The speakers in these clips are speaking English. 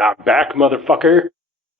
I'm back, motherfucker.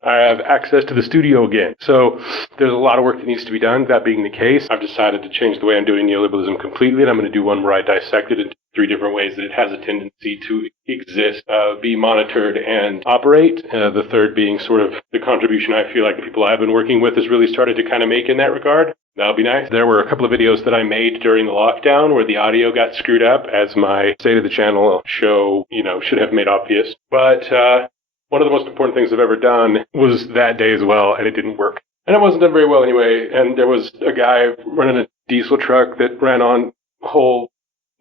I have access to the studio again. So there's a lot of work that needs to be done. That being the case, I've decided to change the way I'm doing neoliberalism completely, and I'm going to do one where I dissect it into 3 different ways that it has a tendency to exist, be monitored, and operate. The third being sort of the contribution I feel like the people I've been working with has really started to kind of make in that regard. That'll be nice. There were a couple of videos that I made during the lockdown where the audio got screwed up, as my state of the channel show, should have made obvious. But one of the most important things I've ever done was that day as well, and it didn't work. And it wasn't done very well anyway, and there was a guy running a diesel truck that ran on whole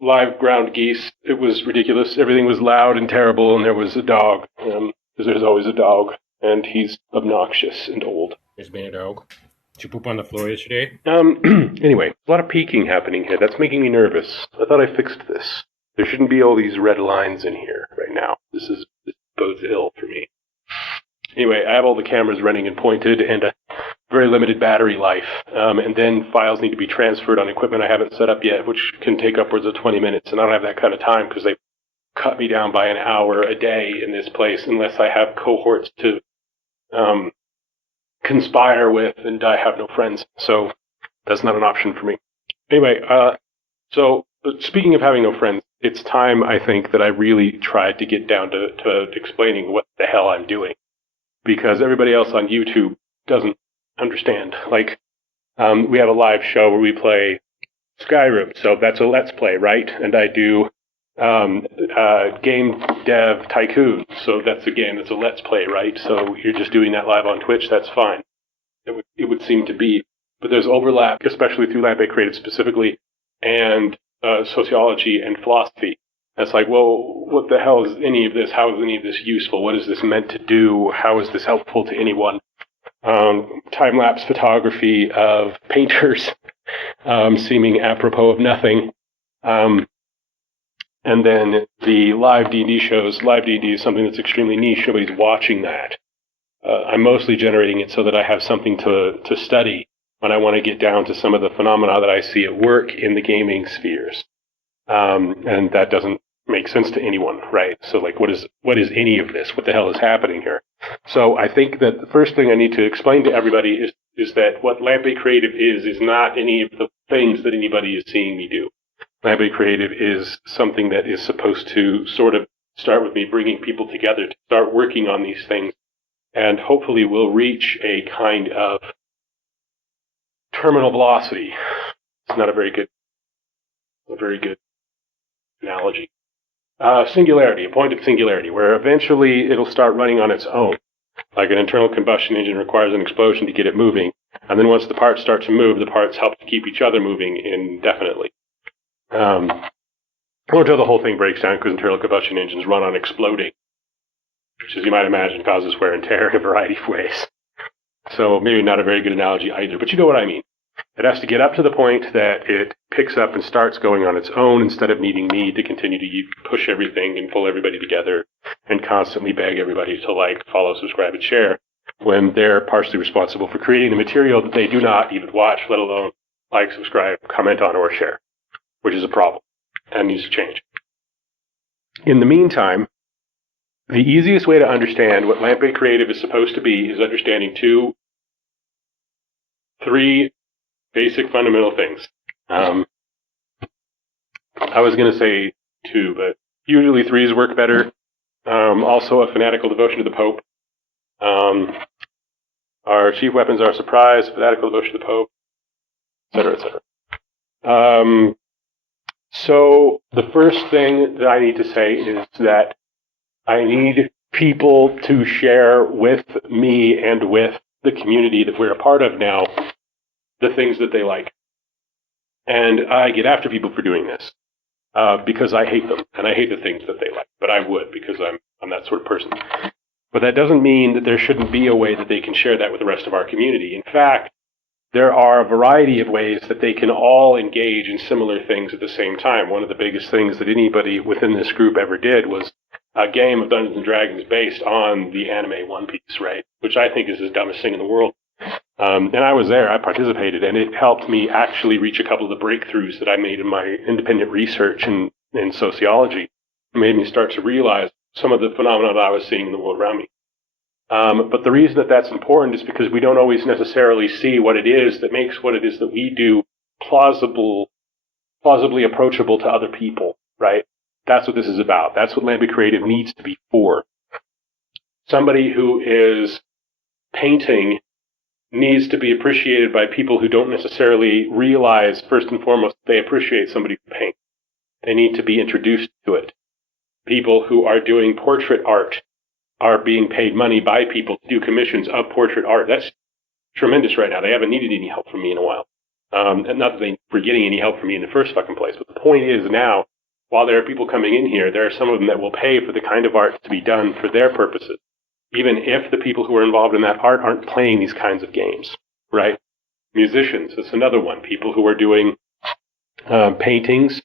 live ground geese. It was ridiculous. Everything was loud and terrible, and there was a dog, because there's always a dog, and he's obnoxious and old. There's been a dog. Did you poop on the floor yesterday? Anyway, a lot of peeking happening here. That's making me nervous. I thought I fixed this. There shouldn't be all these red lines in here right now. This bodes ill for me. Anyway, I have all the cameras running and pointed and a very limited battery life. And then files need to be transferred on equipment I haven't set up yet, which can take upwards of 20 minutes. And I don't have that kind of time because they cut me down by an hour a day in this place unless I have cohorts to conspire with, and I have no friends. So that's not an option for me. Anyway, so speaking of having no friends, it's time, I think, that I really tried to get down to explaining what the hell I'm doing. Because everybody else on YouTube doesn't understand. Like, we have a live show where we play Skyrim, so that's a Let's Play, right? And I do Game Dev Tycoon, so that's a game that's a Let's Play, right? So you're just doing that live on Twitch, that's fine. It would seem to be. But there's overlap, especially through Lamp-Bay Creative specifically, and sociology and philosophy. It's like, well, what the hell is any of this? How is any of this useful? What is this meant to do? How is this helpful to anyone? Time-lapse photography of painters seeming apropos of nothing. And then the live D&D shows. Live D&D is something that's extremely niche. Nobody's watching that. I'm mostly generating it so that I have something to study when I want to get down to some of the phenomena that I see at work in the gaming spheres. And that doesn't make sense to anyone, right? So, like, what is any of this? What the hell is happening here? So I think that the first thing I need to explain to everybody is that what Lamp-Bay Creative is not any of the things that anybody is seeing me do. Lamp-Bay Creative is something that is supposed to sort of start with me bringing people together to start working on these things, and hopefully we'll reach a kind of terminal velocity. It's not a very good analogy. Singularity, a point of singularity, where eventually it'll start running on its own. Like an internal combustion engine requires an explosion to get it moving, and then once the parts start to move, the parts help to keep each other moving indefinitely. I won't tell the whole thing breaks down because internal combustion engines run on exploding, which, as you might imagine, causes wear and tear in a variety of ways. So maybe not a very good analogy either, but you know what I mean. It has to get up to the point that it picks up and starts going on its own instead of needing me to continue to push everything and pull everybody together and constantly beg everybody to like, follow, subscribe, and share when they're partially responsible for creating the material that they do not even watch, let alone like, subscribe, comment on, or share, which is a problem and needs to change. In the meantime, the easiest way to understand what Lamp-Bay Creative is supposed to be is understanding 3 basic fundamental things. I was going to say 2, but usually 3s work better. Also, a fanatical devotion to the Pope. Our chief weapons are surprise, fanatical devotion to the Pope, etc., etc. So the first thing that I need to say is that I need people to share with me and with the community that we're a part of now the things that they like. And I get after people for doing this because I hate them, and I hate the things that they like. But I would, because I'm that sort of person. But that doesn't mean that there shouldn't be a way that they can share that with the rest of our community. In fact, there are a variety of ways that they can all engage in similar things at the same time. One of the biggest things that anybody within this group ever did was a game of Dungeons & Dragons based on the anime One Piece, right? Which I think is the dumbest thing in the world. And I was there, I participated, and it helped me actually reach a couple of the breakthroughs that I made in my independent research in sociology. It made me start to realize some of the phenomena that I was seeing in the world around me. But the reason that that's important is because we don't always necessarily see what it is that makes what it is that we do plausibly approachable to other people, right? That's what this is about. That's what Lambic Creative needs to be for. Somebody who is painting needs to be appreciated by people who don't necessarily realize, first and foremost, they appreciate somebody who paints. They need to be introduced to it. People who are doing portrait art are being paid money by people to do commissions of portrait art. That's tremendous right now. They haven't needed any help from me in a while. And not that they were getting any help from me in the first fucking place, but the point is now, while there are people coming in here, there are some of them that will pay for the kind of art to be done for their purposes, even if the people who are involved in that art aren't playing these kinds of games, right? Musicians, that's another one. People who are doing paintings,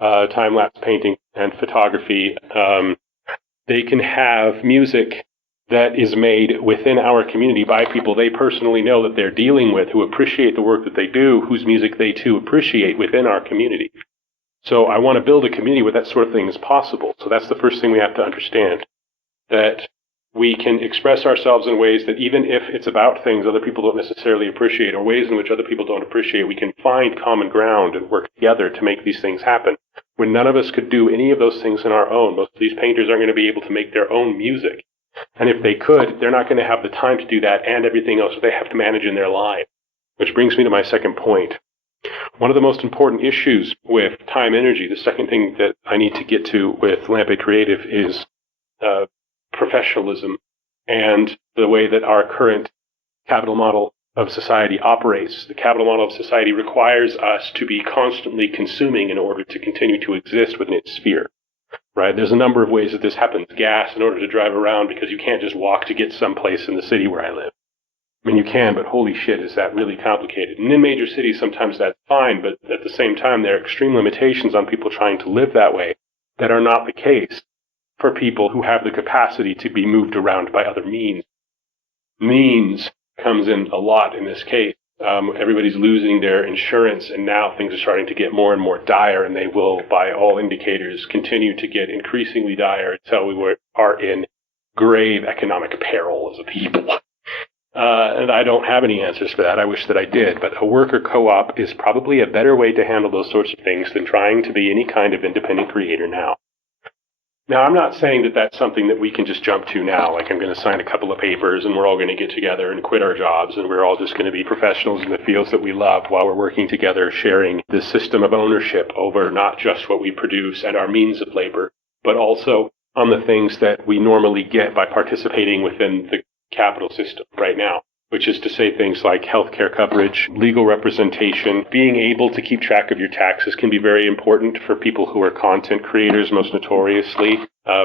time-lapse painting and photography, they can have music that is made within our community by people they personally know that they're dealing with, who appreciate the work that they do, whose music they too appreciate within our community. So I want to build a community where that sort of thing is possible. So that's the first thing we have to understand, that we can express ourselves in ways that even if it's about things other people don't necessarily appreciate, or ways in which other people don't appreciate, we can find common ground and work together to make these things happen. When none of us could do any of those things on our own, most of these painters aren't going to be able to make their own music. And if they could, they're not going to have the time to do that and everything else that they have to manage in their life. Which brings me to my second point. One of the most important issues with time energy, the second thing that I need to get to with Lambic Creative, is professionalism and the way that our current capital model of society operates. The capital model of society requires us to be constantly consuming in order to continue to exist within its sphere, right? There's a number of ways that this happens. Gas in order to drive around, because you can't just walk to get someplace in the city where I live. I mean, you can, but holy shit, is that really complicated. And in major cities, sometimes that's fine, but at the same time, there are extreme limitations on people trying to live that way that are not the case for people who have the capacity to be moved around by other means. Means comes in a lot in this case. Everybody's losing their insurance, and now things are starting to get more and more dire, and they will, by all indicators, continue to get increasingly dire until we are in grave economic peril as a people. And I don't have any answers for that. I wish that I did. But a worker co-op is probably a better way to handle those sorts of things than trying to be any kind of independent creator now. Now, I'm not saying that that's something that we can just jump to now, like I'm going to sign a couple of papers and we're all going to get together and quit our jobs and we're all just going to be professionals in the fields that we love while we're working together, sharing this system of ownership over not just what we produce and our means of labor, but also on the things that we normally get by participating within the capital system right now, which is to say things like healthcare coverage, legal representation. Being able to keep track of your taxes can be very important for people who are content creators, most notoriously.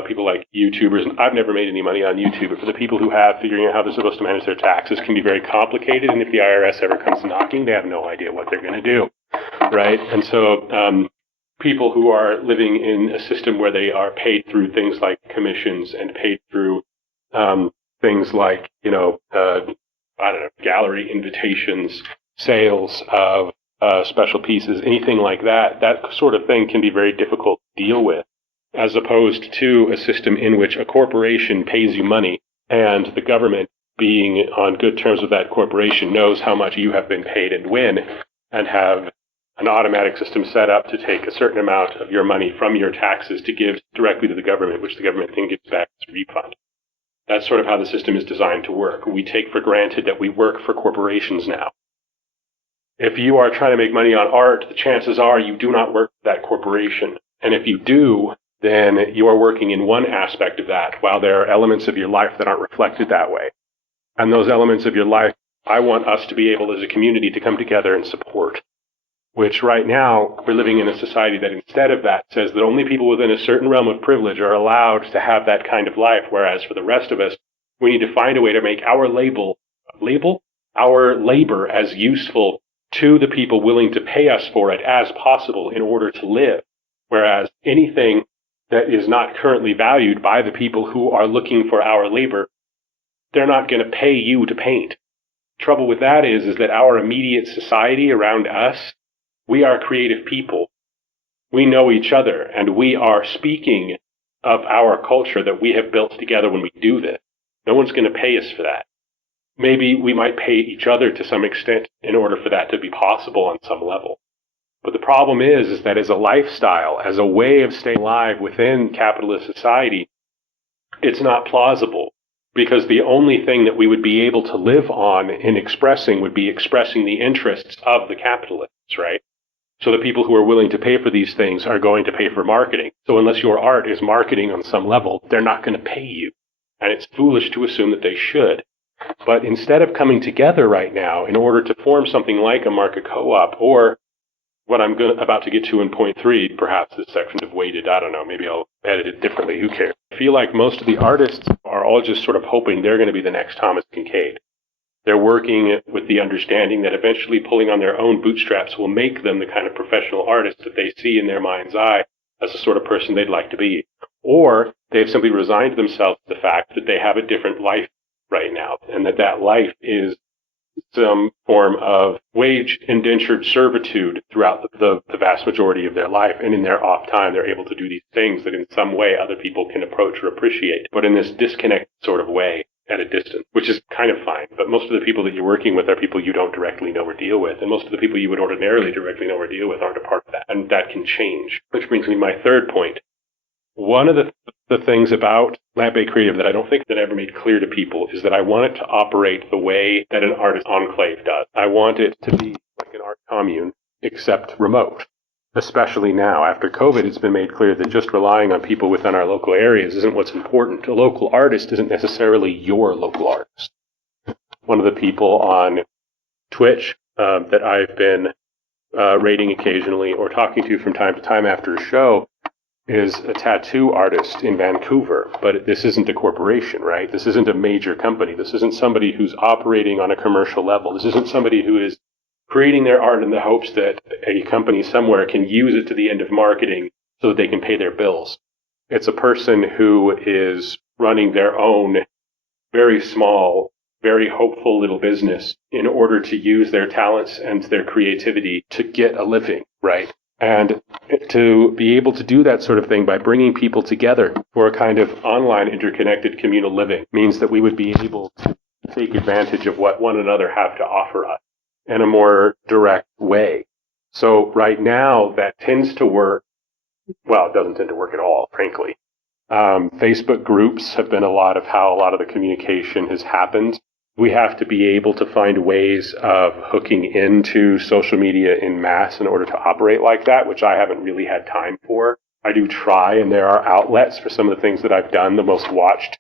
People like YouTubers. And I've never made any money on YouTube, but for the people who have, figuring out how they're supposed to manage their taxes can be very complicated. And if the IRS ever comes knocking, they have no idea what they're going to do, right? And so people who are living in a system where they are paid through things like commissions and paid through things like, gallery invitations, sales of special pieces, anything like that, that sort of thing can be very difficult to deal with, as opposed to a system in which a corporation pays you money and the government, being on good terms with that corporation, knows how much you have been paid and when, and have an automatic system set up to take a certain amount of your money from your taxes to give directly to the government, which the government then gives back as a refund. That's sort of how the system is designed to work. We take for granted that we work for corporations now. If you are trying to make money on art, the chances are you do not work for that corporation. And if you do, then you are working in one aspect of that, while there are elements of your life that aren't reflected that way. And those elements of your life, I want us to be able as a community to come together and support. Which right now, we're living in a society that instead of that says that only people within a certain realm of privilege are allowed to have that kind of life, whereas for the rest of us, we need to find a way to make our our labor as useful to the people willing to pay us for it as possible in order to live. Whereas anything that is not currently valued by the people who are looking for our labor, they're not going to pay you to paint. Trouble with that is that our immediate society around us, we are creative people. We know each other, and we are speaking of our culture that we have built together when we do this. No one's going to pay us for that. Maybe we might pay each other to some extent in order for that to be possible on some level. But the problem is that as a lifestyle, as a way of staying alive within capitalist society, it's not plausible, because the only thing that we would be able to live on in expressing would be expressing the interests of the capitalists, right? So the people who are willing to pay for these things are going to pay for marketing. So unless your art is marketing on some level, they're not going to pay you. And it's foolish to assume that they should. But instead of coming together right now in order to form something like a market co-op, or what I'm about to get to in point 3, perhaps this section of weighted, I don't know, maybe I'll edit it differently, who cares? I feel like most of the artists are all just sort of hoping they're going to be the next Thomas Kinkade. They're working with the understanding that eventually pulling on their own bootstraps will make them the kind of professional artist that they see in their mind's eye as the sort of person they'd like to be. Or they've simply resigned themselves to the fact that they have a different life right now, and that life is some form of wage indentured servitude throughout the vast majority of their life. And in their off time, they're able to do these things that in some way other people can approach or appreciate, but in this disconnected sort of way at a distance, which is kind of fine. But most of the people that you're working with are people you don't directly know or deal with. And most of the people you would ordinarily directly know or deal with aren't a part of that. And that can change. Which brings me to my third point. One of the things about Lamp Bay Creative that I don't think that I ever made clear to people is that I want it to operate the way that an artist enclave does. I want it to be like an art commune, except remote. Especially now, after COVID, it's been made clear that just relying on people within our local areas isn't what's important. A local artist isn't necessarily your local artist. One of the people on Twitch that I've been rating occasionally or talking to from time to time after a show is a tattoo artist in Vancouver, but this isn't a corporation, right? This isn't a major company. This isn't somebody who's operating on a commercial level. This isn't somebody who is creating their art in the hopes that a company somewhere can use it to the end of marketing so that they can pay their bills. It's a person who is running their own very small, very hopeful little business in order to use their talents and their creativity to get a living, right? And to be able to do that sort of thing by bringing people together for a kind of online interconnected communal living means that we would be able to take advantage of what one another have to offer us in a more direct way. So right now that tends to work, well, it doesn't tend to work at all, frankly. Facebook groups have been a lot of how a lot of the communication has happened. We have to be able to find ways of hooking into social media en masse in order to operate like that, which I haven't really had time for. I do try, and there are outlets for some of the things that I've done. The most watched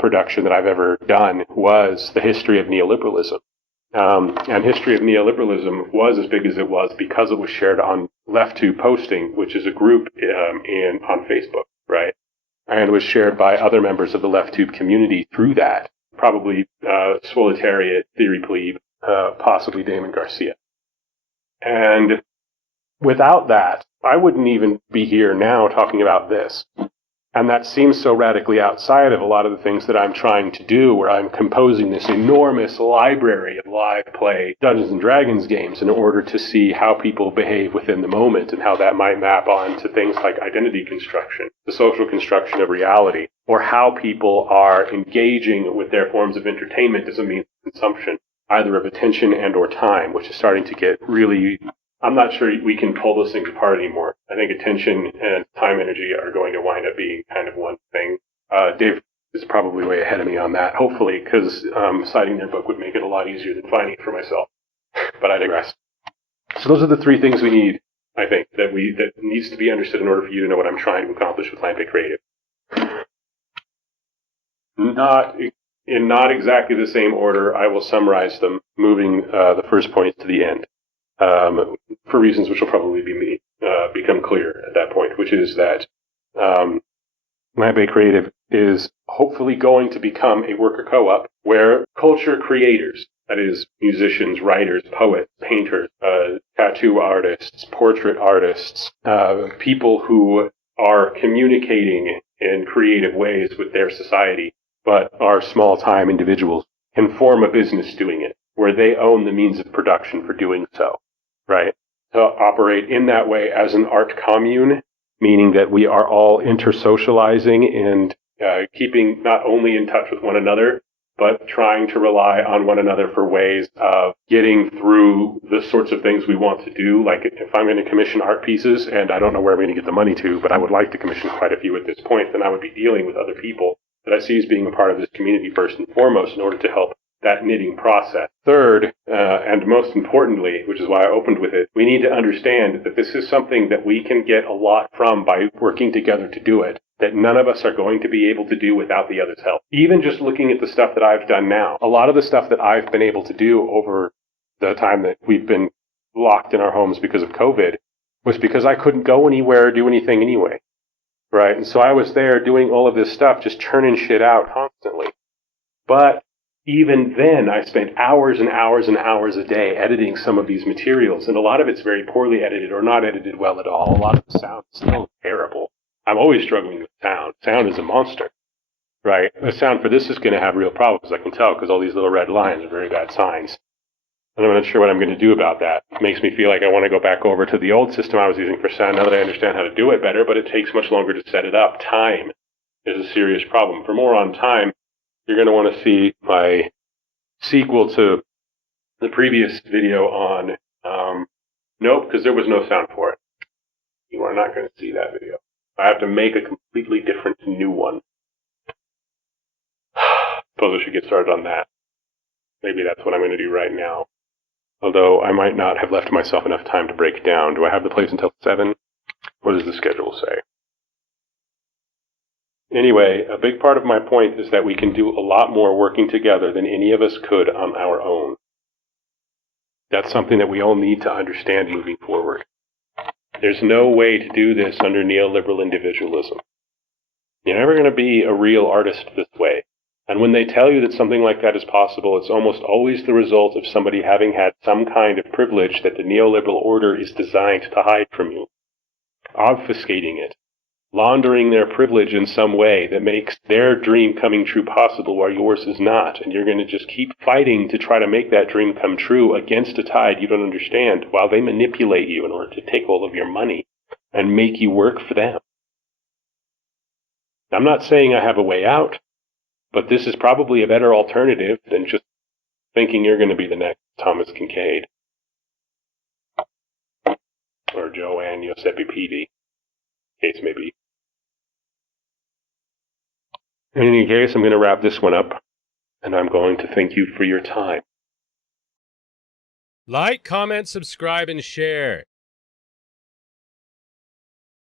production that I've ever done was The History of Neoliberalism. And History of Neoliberalism was as big as it was because it was shared on Left2 Posting, which is a group on Facebook, right? And was shared by other members of the Left2 community through that. Probably Swoletariat, Theory Plebe, possibly Damon Garcia. And without that, I wouldn't even be here now talking about this. And that seems so radically outside of a lot of the things that I'm trying to do, where I'm composing this enormous library of live play Dungeons and Dragons games in order to see how people behave within the moment and how that might map on to things like identity construction, the social construction of reality, or how people are engaging with their forms of entertainment as a means of consumption, either of attention and or time, which is starting to get really... I'm not sure we can pull those things apart anymore. I think attention and time energy are going to wind up being kind of one thing. Dave is probably way ahead of me on that, hopefully, because citing their book would make it a lot easier than finding it for myself. But I digress. So those are the three things we need, I think, that needs to be understood in order for you to know what I'm trying to accomplish with Lamp Bay Creative. Not exactly the same order, I will summarize them, moving the first point to the end. For reasons which will probably become clear at that point, which is that Lamp Bay Creative is hopefully going to become a worker co-op where culture creators, that is, musicians, writers, poets, painters, tattoo artists, portrait artists, people who are communicating in creative ways with their society, but are small-time individuals, can form a business doing it, where they own the means of production for doing so. Right. To operate in that way as an art commune meaning that we are all intersocializing and keeping not only in touch with one another, but trying to rely on one another for ways of getting through the sorts of things we want to do. Like if I'm going to commission art pieces, and I don't know where I'm going to get the money to, but I would like to commission quite a few at this point, then I would be dealing with other people that I see as being a part of this community first and foremost in order to help that knitting process. Third, and most importantly, which is why I opened with it, we need to understand that this is something that we can get a lot from by working together to do it, that none of us are going to be able to do without the other's help. Even just looking at the stuff that I've done now, a lot of the stuff that I've been able to do over the time that we've been locked in our homes because of COVID was because I couldn't go anywhere or do anything anyway. Right? And so I was there doing all of this stuff, just churning shit out constantly. But even then, I spent hours and hours and hours a day editing some of these materials, and a lot of it's very poorly edited or not edited well at all. A lot of the sound is still terrible. I'm always struggling with sound. Sound is a monster, right? The sound for this is going to have real problems, I can tell, because all these little red lines are very bad signs. And I'm not sure what I'm going to do about that. It makes me feel like I want to go back over to the old system I was using for sound now that I understand how to do it better, but it takes much longer to set it up. Time is a serious problem. For more on time, you're going to want to see my sequel to the previous video on, nope, because there was no sound for it. You are not going to see that video. I have to make a completely different new one. Suppose I should get started on that. Maybe that's what I'm going to do right now. Although I might not have left myself enough time to break down. Do I have the place until 7? What does the schedule say? Anyway, a big part of my point is that we can do a lot more working together than any of us could on our own. That's something that we all need to understand moving forward. There's no way to do this under neoliberal individualism. You're never going to be a real artist this way. And when they tell you that something like that is possible, it's almost always the result of somebody having had some kind of privilege that the neoliberal order is designed to hide from you, obfuscating it, laundering their privilege in some way that makes their dream coming true possible while yours is not. And you're going to just keep fighting to try to make that dream come true against a tide you don't understand while they manipulate you in order to take all of your money and make you work for them. I'm not saying I have a way out, but this is probably a better alternative than just thinking you're going to be the next Thomas Kincaid or Joanne Yosepi Petey, case may be. In any case, I'm going to wrap this one up, and I'm going to thank you for your time. Like, comment, subscribe, and share.